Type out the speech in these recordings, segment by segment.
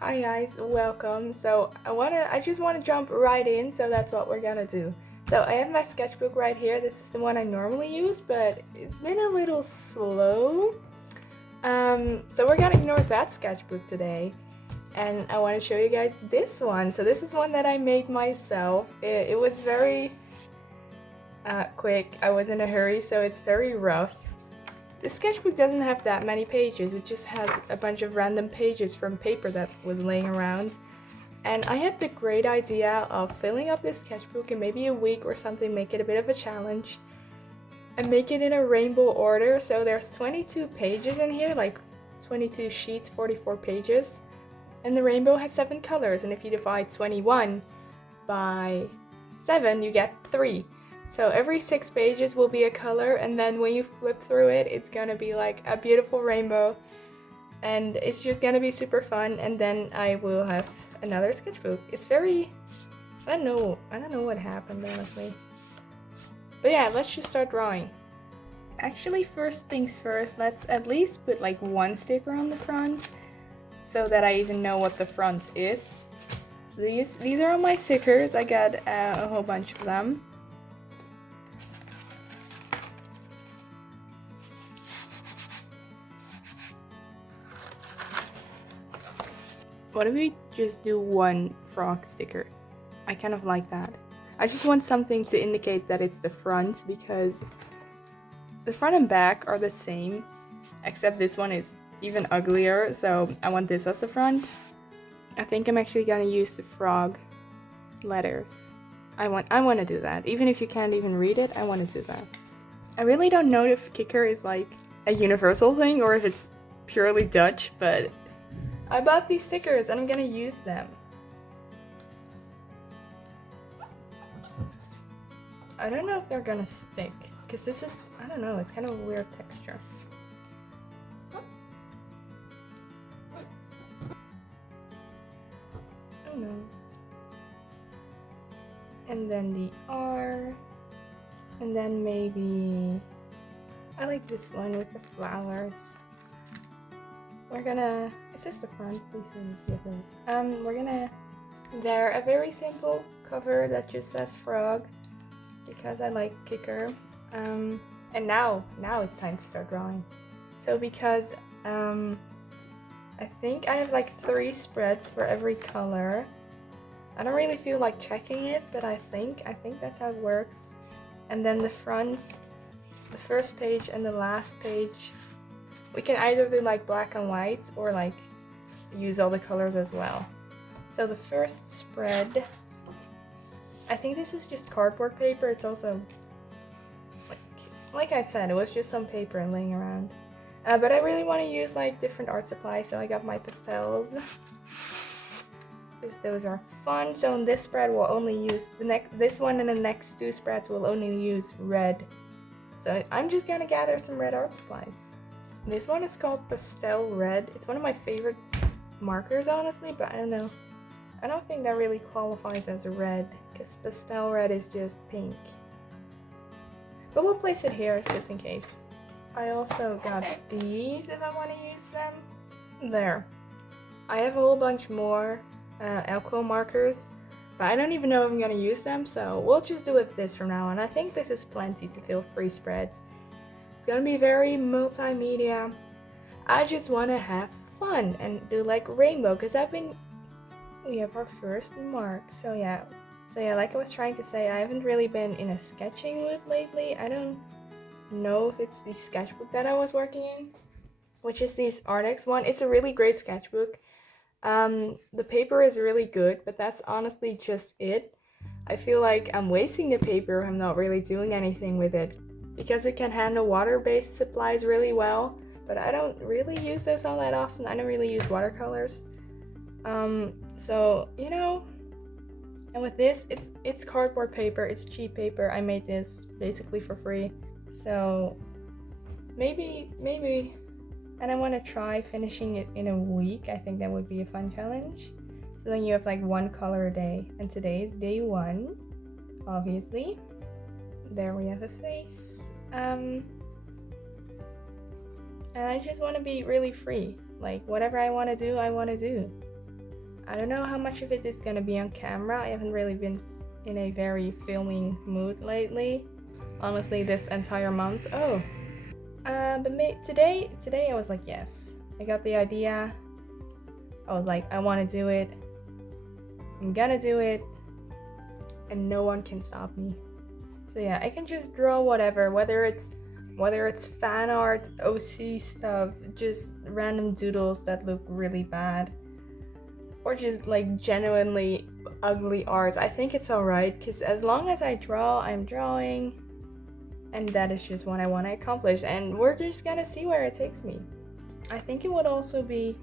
Hi guys, welcome. I just wanna jump right in, so that's what we're gonna do. So I have my sketchbook right here. This is the one I normally use, but it's been a little slow. So we're gonna ignore that sketchbook today. And I want to show you guys this one. So this is one that I made myself. It was very quick. I was in a hurry, so it's very rough. The sketchbook doesn't have that many pages, it just has a bunch of random pages from paper that was laying around. And I had the great idea of filling up this sketchbook in maybe a week or something, make it a bit of a challenge, and make it in a rainbow order. So there's 22 pages in here, like 22 sheets, 44 pages. And the rainbow has 7 colors, and if you divide 21 by 7, you get 3. So every 6 pages will be a color, and then when you flip through it, it's gonna be like a beautiful rainbow, and it's just gonna be super fun. And then I will have another sketchbook. It's very, I don't know what happened honestly. But yeah, let's just start drawing. Actually, first things first, let's at least put like one sticker on the front so that I even know what the front is. So these are all my stickers. I got a whole bunch of them. What if we just do one frog sticker? I kind of like that. I just want something to indicate that it's the front, because the front and back are the same, except this one is even uglier, so I want this as the front. I think I'm actually gonna use the frog letters. I want to do that. Even if you can't even read it, I want to do that. I really don't know if kicker is like a universal thing or if it's purely Dutch, but I bought these stickers and I'm gonna use them. I don't know if they're gonna stick, because this is, I don't know, it's kind of a weird texture. I don't know. And then the R, and then maybe, I like this one with the flowers. We're gonna, is this the front? Please yes it is. We're gonna, they're a very simple cover that just says frog, because I like kicker. And now it's time to start drawing. So because I think I have like 3 spreads for every color. I don't really feel like checking it, but I think that's how it works. And then the front, the first page and the last page, we can either do like black and white or like use all the colors as well. So the first spread, I think this is just cardboard paper. It's also, like I said, it was just some paper laying around. But I really want to use like different art supplies, so I got my pastels. Because those are fun. So in this spread we'll only use this one, and the next 2 spreads we'll only use red. So I'm just gonna gather some red art supplies. This one is called Pastel Red. It's one of my favorite markers, honestly, but I don't know. I don't think that really qualifies as a red, because Pastel Red is just pink. But we'll place it here just in case. I also got these if I want to use them. There. I have a whole bunch more alcohol markers, but I don't even know if I'm gonna use them, so we'll just do it this from now on. I think this is plenty to fill 3 spreads. It's gonna be very multimedia. I just want to have fun and do like rainbow, because we have our first mark. So yeah, like I was trying to say, I haven't really been in a sketching mood lately. I don't know if it's the sketchbook that I was working in, which is this Artex one. It's a really great sketchbook. The paper is really good, but that's honestly just it. I feel like I'm wasting the paper if I'm not really doing anything with it, because it can handle water-based supplies really well, but I don't really use those all that often. I don't really use watercolors. So, you know, and with this, it's cardboard paper, it's cheap paper. I made this basically for free. So maybe, and I want to try finishing it in a week. I think that would be a fun challenge. So then you have like 1 color a day, and today is day 1, obviously. There we have a face. And I just want to be really free. Like whatever I want to do, I want to do. I don't know how much of it is gonna be on camera. I haven't really been in a very filming mood lately. Honestly, this entire month. Oh. But today I was like, yes. I got the idea. I was like, I want to do it. I'm gonna do it. And no one can stop me. So yeah, I can just draw whatever, whether it's fan art, OC stuff, just random doodles that look really bad, or just like genuinely ugly art. I think it's alright, because as long as I draw, I'm drawing, and that is just what I want to accomplish, and we're just gonna see where it takes me. I think it would also be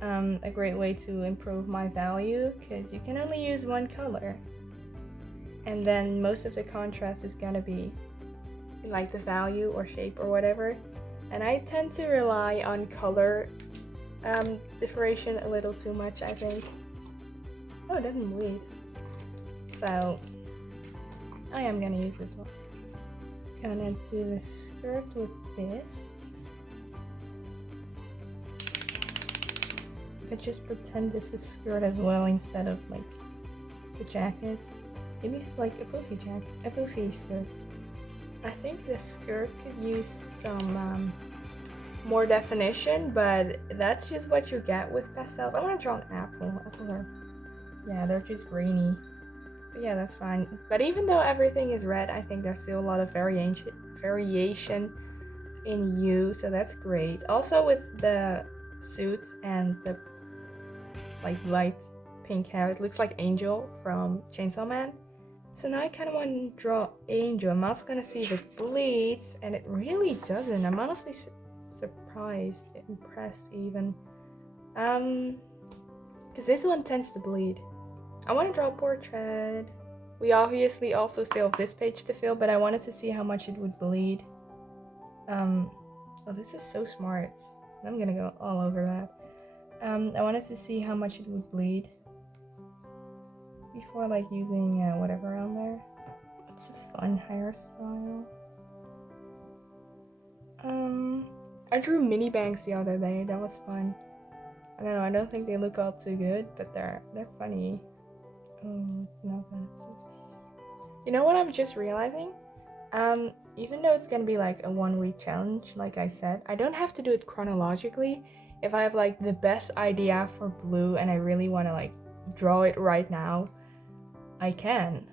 a great way to improve my value, because you can only use one color, and then most of the contrast is gonna be like the value or shape or whatever, and I tend to rely on color differentiation a little too much, I think. Oh, it doesn't bleed. So I am gonna use this one. Gonna do the skirt with this. If I just pretend this is skirt as well instead of like the jacket. Maybe it's like a poofy jacket, a poofy skirt. I think the skirt could use some more definition, but that's just what you get with pastels. I want to draw an apple. Apples are, yeah, they're just grainy. But yeah, that's fine. But even though everything is red, I think there's still a lot of variation in hue, so that's great. Also with the suit and the like light pink hair, it looks like Angel from Chainsaw Man. So now I kind of want to draw Angel. I'm also gonna see if it bleeds, and it really doesn't. I'm honestly surprised, impressed even. Because this one tends to bleed. I want to draw a portrait. We obviously also still have this page to fill, but I wanted to see how much it would bleed. Oh, this is so smart. I'm gonna go all over that. I wanted to see how much it would bleed before like using whatever on there. It's a fun hairstyle. I drew mini bangs the other day. That was fun. I don't know. I don't think they look all too good, but they're funny. Oh, it's not gonna fix. You know what I'm just realizing? Even though it's gonna be like a 1-week challenge, like I said, I don't have to do it chronologically. If I have like the best idea for blue and I really want to like draw it right now, I can.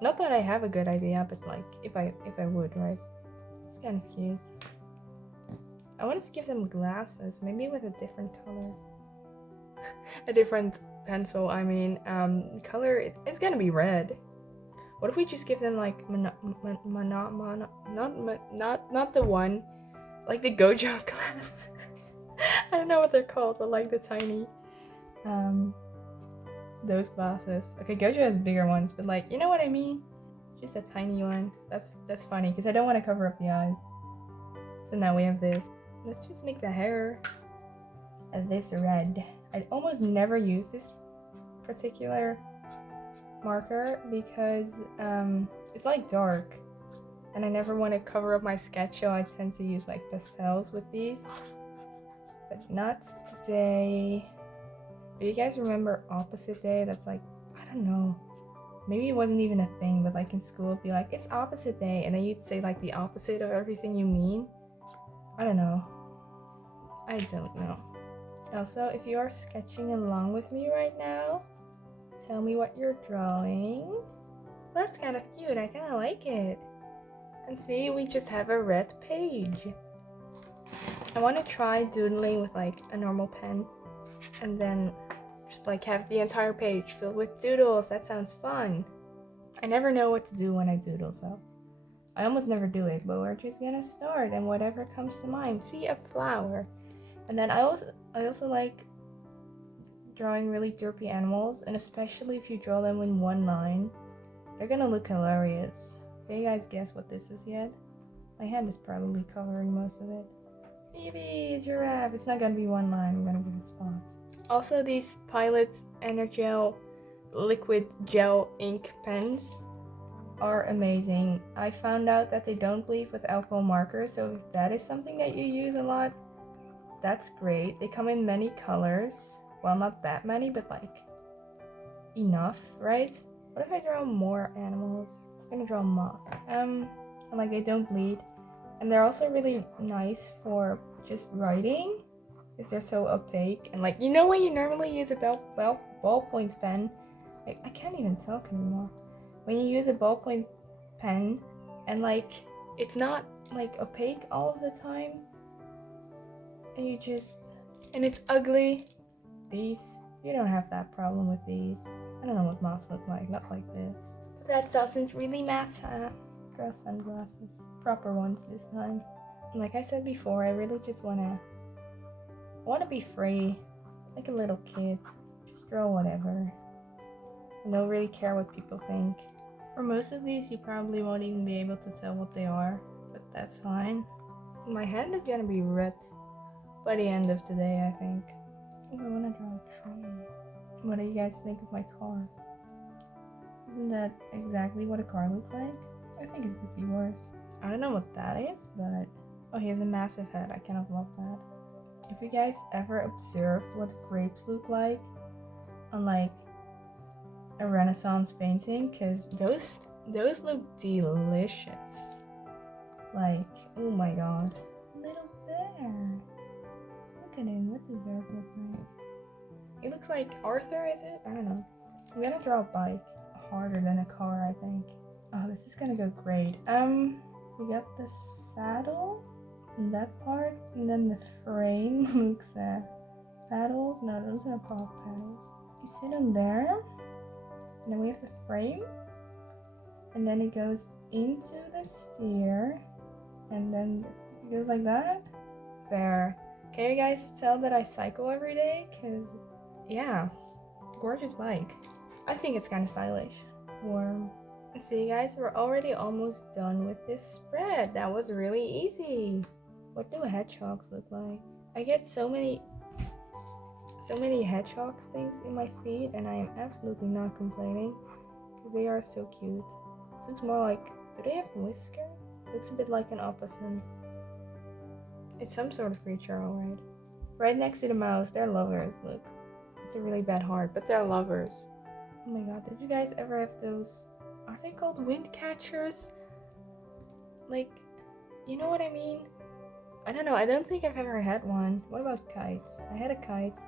Not that I have a good idea, but like if I would, right? It's kind of cute. I wanted to give them glasses, maybe with a different color. A different pencil, I mean. Color, it's gonna be red. What if we just give them like not the one, like the Gojo glass. I don't know what they're called, but like the tiny those glasses. Okay, Gojo has bigger ones, but like, you know what I mean? Just a tiny one. That's funny because I don't want to cover up the eyes. So now we have this. Let's just make the hair this red. I almost never use this particular marker because it's like dark and I never want to cover up my sketch, so I tend to use like pastels with these, but not today. Do you guys remember opposite day? That's like, I don't know, maybe it wasn't even a thing, but like in school it'd be like, it's opposite day, and then you'd say like the opposite of everything you mean. I don't know. Also, if you are sketching along with me right now, tell me what you're drawing. That's kind of cute. I kind of like it. And see, we just have a red page. I want to try doodling with like a normal pen and then just like have the entire page filled with doodles. That sounds fun. I never know what to do when I doodle, so I almost never do it, but we're just gonna start and whatever comes to mind. See, a flower. And then I also like drawing really derpy animals, and especially if you draw them in one line, they're gonna look hilarious. Can you guys guess what this is yet? My hand is probably covering most of it. Maybe a giraffe. It's not gonna be one line. I'm gonna give it spots. Also, these Pilot Energel liquid gel ink pens are amazing. I found out that they don't bleed with alcohol markers, so if that is something that you use a lot, that's great. They come in many colors. Well, not that many, but like enough, right? What if I draw more animals? I'm gonna draw moth. And like they don't bleed. And they're also really nice for just writing, because they're so opaque. And like, you know when you normally use a ballpoint pen, I can't even talk anymore. When you use a ballpoint pen and like it's not like opaque all of the time, and it's ugly. These, you don't have that problem with these. I don't know what moths look like, not like this. But that doesn't really matter. Let's draw sunglasses. Proper ones this time. And like I said before, I really just wanna be free. Like a little kid. Just draw whatever. I don't really care what people think. For most of these, you probably won't even be able to tell what they are, but that's fine. My hand is gonna be red by the end of today, I think. Oh, I wanna draw a tree. What do you guys think of my car? Isn't that exactly what a car looks like? I think it could be worse. I don't know what that is, but... Oh, he has a massive head. I kind of love that. If you guys ever observed what grapes look like on like a Renaissance painting, because those look delicious. Like, oh my god. Little bear. Look at him. What do bears look like? He looks like Arthur, is it? I don't know. I'm gonna draw a bike. Harder than a car, I think. Oh, this is gonna go great. We got the saddle and that part, and then the frame looks paddles. No, those are paw paddles. You sit on there, and then we have the frame, and then it goes into the steer, and then it goes like that. There. Can you guys tell that I cycle every day? Cause yeah, gorgeous bike. I think it's kind of stylish. Warm. And see guys, we're already almost done with this spread. That was really easy. What do hedgehogs look like? I get so many hedgehog things in my feed, and I am absolutely not complaining because they are so cute. This looks more like, do they have whiskers? Looks a bit like an opossum. It's some sort of creature, alright. Right next to the mouse, they're lovers. Look, it's a really bad heart, but they're lovers. Oh my god, did you guys ever have those, are they called wind catchers? Like, you know what I mean? I don't know, I don't think I've ever had one. What about kites? I had a kite.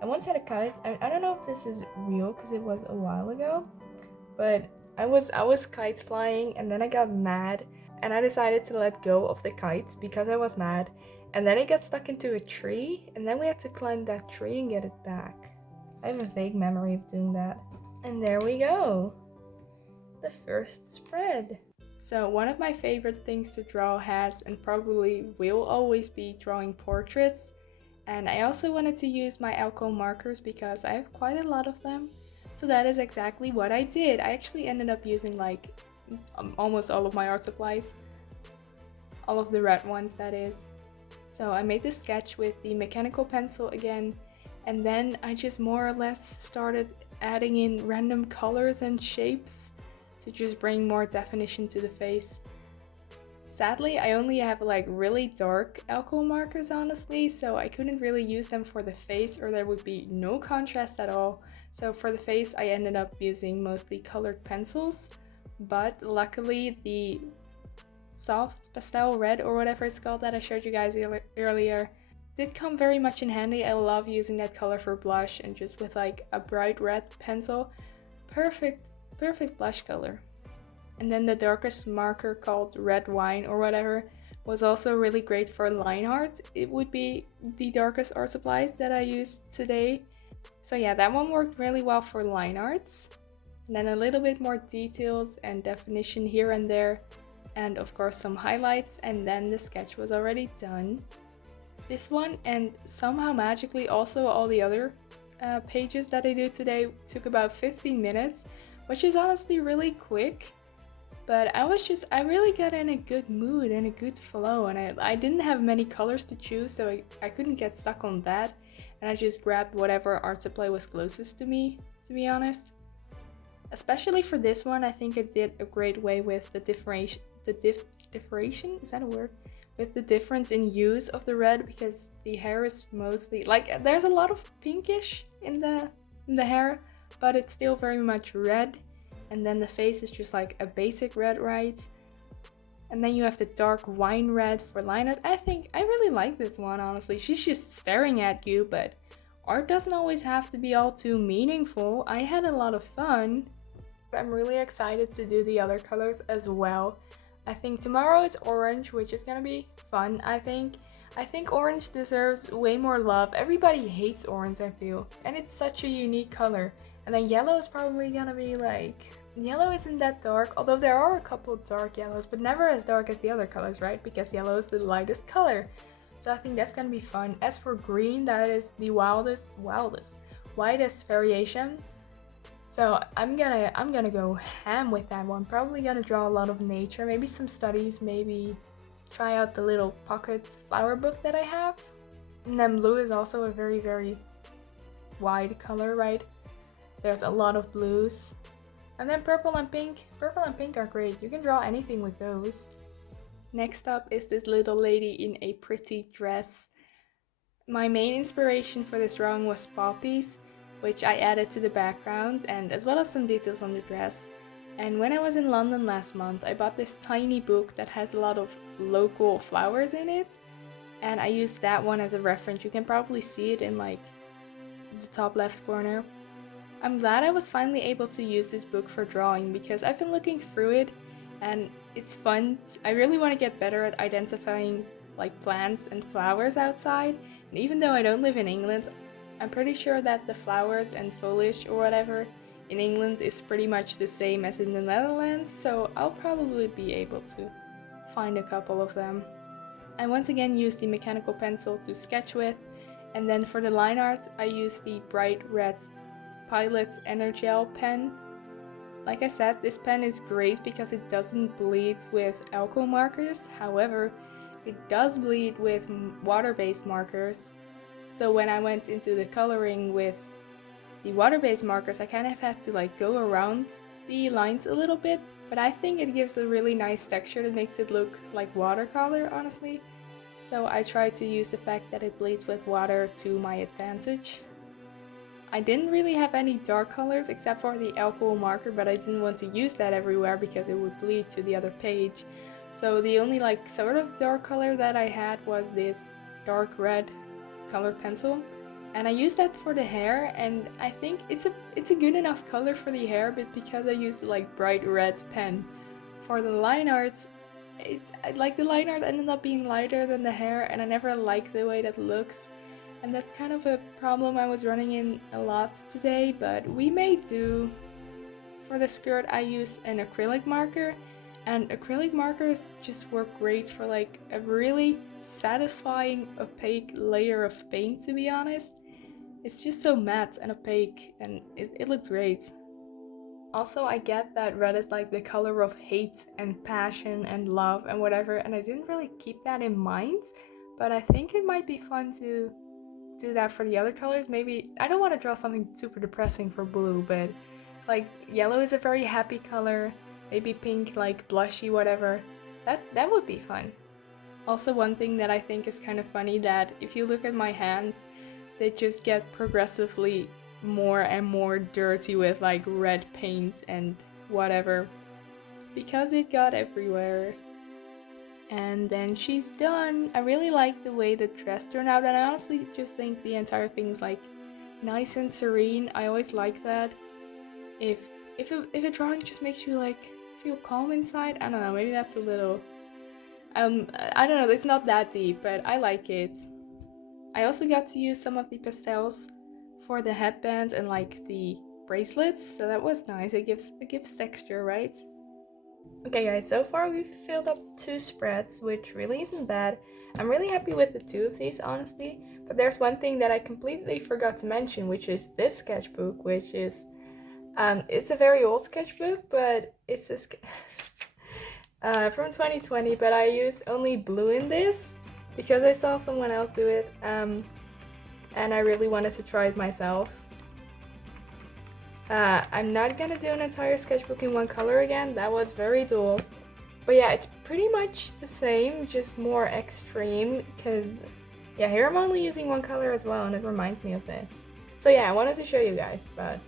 I once had a kite. I don't know if this is real because it was a while ago, but I was kite flying, and then I got mad and I decided to let go of the kites because I was mad, and then it got stuck into a tree, and then we had to climb that tree and get it back. I have a vague memory of doing that. And there we go. The first spread. So one of my favorite things to draw has and probably will always be drawing portraits. And I also wanted to use my alcohol markers because I have quite a lot of them. So that is exactly what I did. I actually ended up using like almost all of my art supplies. All of the red ones, that is. So I made this sketch with the mechanical pencil again. And then I just more or less started adding in random colors and shapes to just bring more definition to the face. Sadly, I only have like really dark alcohol markers, honestly, so I couldn't really use them for the face, or there would be no contrast at all. So for the face, I ended up using mostly colored pencils, but luckily the soft pastel red, or whatever it's called, that I showed you guys earlier, did come very much in handy. I love using that color for blush, and just with like a bright red pencil, perfect blush color. And then the darkest marker called red wine or whatever was also really great for line art. It would be the darkest art supplies that I used today. So yeah, that one worked really well for line arts. And then a little bit more details and definition here and there. And of course some highlights, and then the sketch was already done. This one, and somehow magically also all the other pages that I do today, took about 15 minutes, which is honestly really quick. But I really got in a good mood and a good flow, and I didn't have many colors to choose, so I couldn't get stuck on that. And I just grabbed whatever art supply was closest to me, to be honest. Especially for this one, I think it did a great way with the differentiation, is that a word? with the difference in hues of the red, because the hair is mostly like there's a lot of pinkish in the hair, but it's still very much red. And then the face is just like a basic red, right? And then you have the dark wine red for line art. I really like this one, honestly. She's just staring at you, but art doesn't always have to be all too meaningful. I had a lot of fun. I'm really excited to do the other colors as well. I think tomorrow is orange, which is gonna be fun, I think. I think orange deserves way more love. Everybody hates orange, I feel. And it's such a unique color. And then yellow is probably gonna be like... Yellow isn't that dark, although there are a couple dark yellows, but never as dark as the other colors, right? Because yellow is the lightest color. So I think that's gonna be fun. As for green, that is the widest variation. So I'm gonna go ham with that one. Probably gonna draw a lot of nature, maybe some studies, maybe try out the little pocket flower book that I have. And then blue is also a very, very wide color, right? There's a lot of blues. And then purple and pink. Purple and pink are great. You can draw anything with those. Next up is this little lady in a pretty dress. My main inspiration for this drawing was poppies, which I added to the background, and as well as some details on the dress. And when I was in London last month, I bought this tiny book that has a lot of local flowers in it, and I used that one as a reference. You can probably see it in like the top left corner. I'm glad I was finally able to use this book for drawing, because I've been looking through it and it's fun. I really want to get better at identifying like plants and flowers outside, and even though I don't live in England, I'm pretty sure that the flowers and foliage or whatever in England is pretty much the same as in the Netherlands, so I'll probably be able to find a couple of them. I once again used the mechanical pencil to sketch with, and then for the line art I used the bright red Pilot Energel pen. Like I said, this pen is great because it doesn't bleed with alcohol markers, however, it does bleed with water-based markers. So when I went into the coloring with the water-based markers, I kind of had to like go around the lines a little bit, but I think it gives a really nice texture that makes it look like watercolor, honestly. So I tried to use the fact that it bleeds with water to my advantage. I didn't really have any dark colors except for the alcohol marker, but I didn't want to use that everywhere because it would bleed to the other page. So the only like sort of dark color that I had was this dark red colored pencil, and I used that for the hair, and I think it's a good enough color for the hair, but because I used like bright red pen for the line arts, the line art ended up being lighter than the hair, and I never liked the way that looks. And that's kind of a problem I was running in a lot today, but we may do. For the skirt I used an acrylic marker, and acrylic markers just work great for like a really satisfying opaque layer of paint, to be honest. It's just so matte and opaque, and it looks great. Also, I get that red is like the color of hate and passion and love and whatever, and I didn't really keep that in mind, but I think it might be fun to do that for the other colors. Maybe I don't want to draw something super depressing for blue, but like yellow is a very happy color, maybe pink, like blushy, whatever. That would be fun. Also, one thing that I think is kind of funny, that if you look at my hands, they just get progressively more and more dirty with like red paint and whatever, because it got everywhere. And then she's done. I really like the way the dress turned out, and I honestly just think the entire thing is like nice and serene. I always like that. If a drawing just makes you like feel calm inside, I don't know, maybe that's a little I don't know, it's not that deep, but I like it. I also got to use some of the pastels for the headband and like the bracelets, so that was nice. It gives texture, right? Okay guys, so far we've filled up 2 spreads, which really isn't bad. I'm really happy with the 2 of these, honestly, but there's one thing that I completely forgot to mention, which is this sketchbook, which is, it's a very old sketchbook, but it's from 2020, but I used only blue in this because I saw someone else do it, and I really wanted to try it myself. I'm not gonna do an entire sketchbook in one color again, that was very dull. But yeah, it's pretty much the same, just more extreme, because yeah, here I'm only using one color as well, and it reminds me of this. So yeah, I wanted to show you guys, but...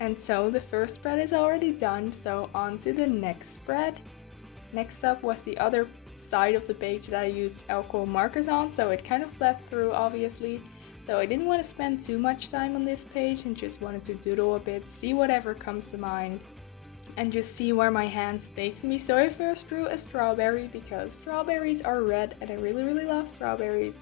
And so the first spread is already done, so on to the next spread. Next up was the other side of the page that I used alcohol markers on, so it kind of bled through obviously. So I didn't want to spend too much time on this page and just wanted to doodle a bit, see whatever comes to mind, and just see where my hands takes me. So I first drew a strawberry because strawberries are red and I really love strawberries.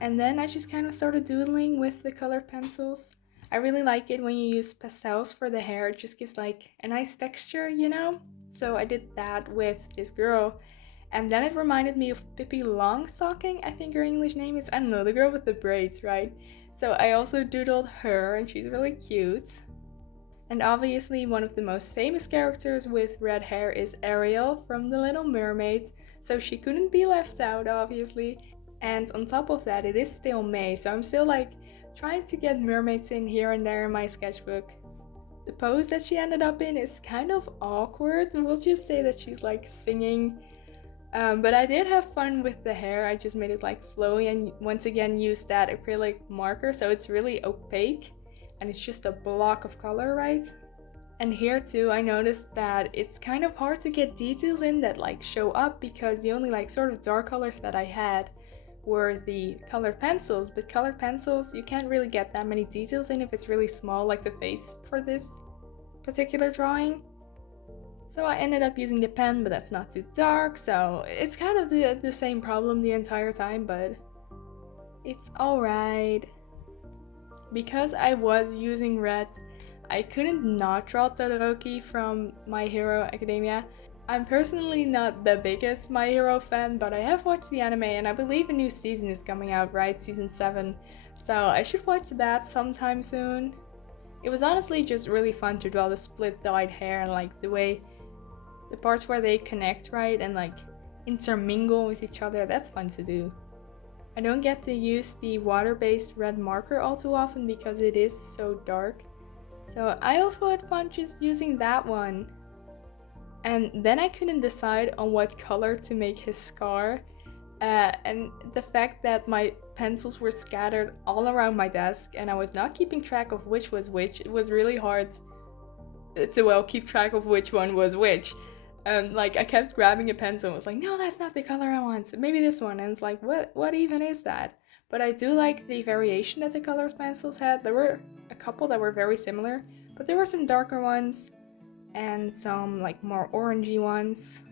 And then I just kind of started doodling with the colored pencils. I really like it when you use pastels for the hair, it just gives like a nice texture, you know? So I did that with this girl. And then it reminded me of Pippi Longstocking, I think her English name is. I don't know, the girl with the braids, right? So I also doodled her and she's really cute. And obviously one of the most famous characters with red hair is Ariel from The Little Mermaid. So she couldn't be left out, obviously. And on top of that, it is still May, so I'm still like trying to get mermaids in here and there in my sketchbook. The pose that she ended up in is kind of awkward. We'll just say that she's like singing. But I did have fun with the hair. I just made it like flowy and once again used that acrylic marker, so it's really opaque and it's just a block of color, right? And here too, I noticed that it's kind of hard to get details in that like show up because the only like sort of dark colors that I had were the colored pencils, but colored pencils, you can't really get that many details in if it's really small, like the face for this particular drawing. So I ended up using the pen, but that's not too dark, so it's kind of the same problem the entire time, but it's alright. Because I was using red, I couldn't not draw Todoroki from My Hero Academia. I'm personally not the biggest My Hero fan, but I have watched the anime and I believe a new season is coming out, right? Season 7. So I should watch that sometime soon. It was honestly just really fun to draw the split dyed hair and like the parts where they connect, right? And like intermingle with each other. That's fun to do. I don't get to use the water-based red marker all too often because it is so dark. So I also had fun just using that one. And then I couldn't decide on what color to make his scar. And the fact that my pencils were scattered all around my desk and I was not keeping track of which was which, it was really hard to keep track of which one was which. Like I kept grabbing a pencil and was like, no, that's not the color I want, maybe this one, and it's like, what even is that? But I do like the variation that the colors pencils had. There were a couple that were very similar, but there were some darker ones and some like more orangey ones.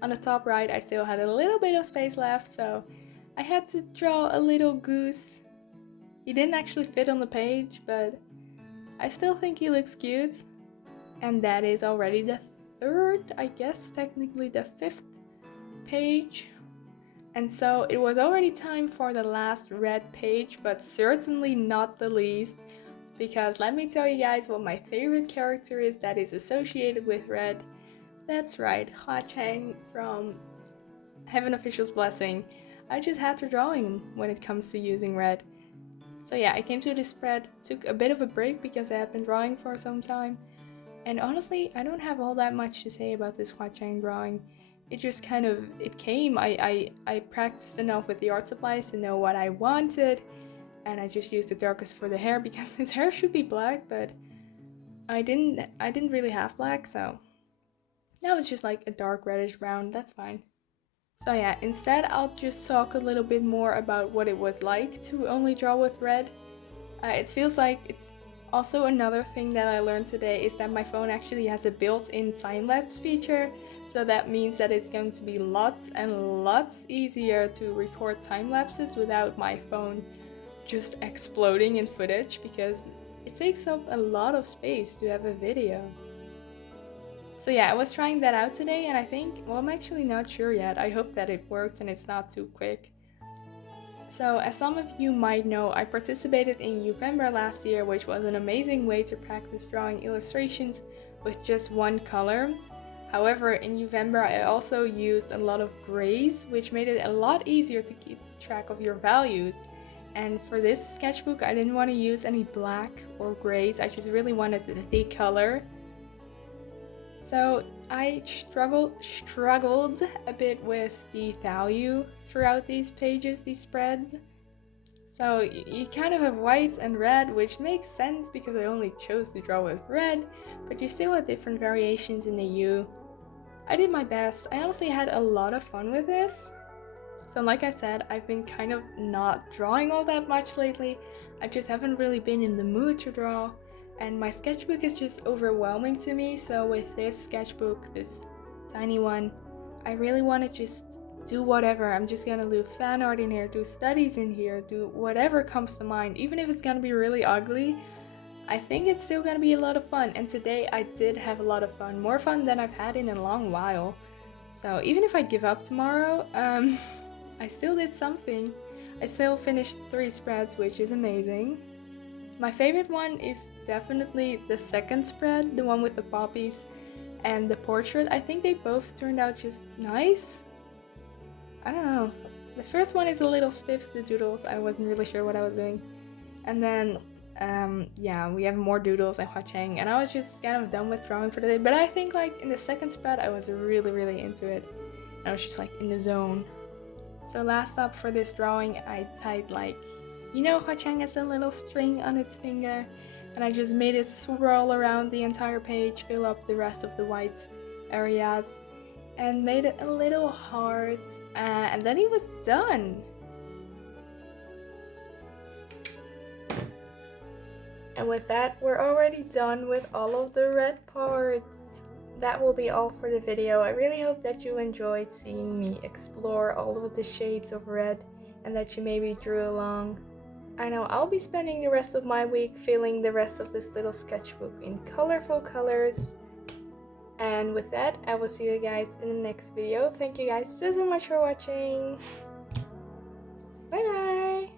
On the top right, I still had a little bit of space left, so I had to draw a little goose. He didn't actually fit on the page, but I still think he looks cute. And that is already the third, I guess technically the 5th page. And so it was already time for the last red page, but certainly not the least. Because let me tell you guys what my favorite character is that is associated with red. That's right, Ha-Chang from Heaven Official's Blessing. I just had to draw him when it comes to using red. So yeah, I came to this spread, took a bit of a break because I had been drawing for some time. And honestly, I don't have all that much to say about this Ha-Chang drawing. It just kind of, it came. I practiced enough with the art supplies to know what I wanted. And I just used the darkest for the hair because his hair should be black, but I didn't really have black, so that was just like a dark reddish brown. That's fine. So yeah, instead I'll just talk a little bit more about what it was like to only draw with red. It feels like it's also another thing that I learned today is that my phone actually has a built-in time-lapse feature. So that means that it's going to be lots and lots easier to record time lapses without my phone just exploding in footage, because it takes up a lot of space to have a video. So yeah, I was trying that out today and I think, well, I'm actually not sure yet. I hope that it worked and it's not too quick. So as some of you might know, I participated in Uvember last year, which was an amazing way to practice drawing illustrations with just one color. However, in Uvember I also used a lot of grays, which made it a lot easier to keep track of your values. And for this sketchbook, I didn't want to use any black or grays. I just really wanted the color. So I struggled a bit with the value throughout these pages, these spreads. So you kind of have white and red, which makes sense because I only chose to draw with red, but you still have different variations in the hue. I did my best. I honestly had a lot of fun with this. So like I said, I've been kind of not drawing all that much lately. I just haven't really been in the mood to draw, and my sketchbook is just overwhelming to me. So with this sketchbook, this tiny one, I really want to just do whatever. I'm just gonna do fan art in here, do studies in here, do whatever comes to mind. Even if it's gonna be really ugly, I think it's still gonna be a lot of fun. And today I did have a lot of fun, more fun than I've had in a long while. So even if I give up tomorrow, I still did something. I still finished 3 spreads, which is amazing. My favorite one is definitely the second spread, the one with the poppies and the portrait. I think they both turned out just nice. I don't know. The first one is a little stiff, the doodles. I wasn't really sure what I was doing. And then, yeah, we have more doodles and Hua-Chang, and I was just kind of done with drawing for the day. But I think like in the second spread, I was really into it. I was just like in the zone. So last up for this drawing, I tied like, you know, Hua-Chang has a little string on its finger, and I just made it swirl around the entire page, fill up the rest of the white areas, and made it a little heart, and then he was done. And with that, we're already done with all of the red parts. That will be all for the video. I really hope that you enjoyed seeing me explore all of the shades of red and that you maybe drew along. I know I'll be spending the rest of my week filling the rest of this little sketchbook in colorful colors. And with that, I will see you guys in the next video. Thank you guys so much for watching. Bye bye!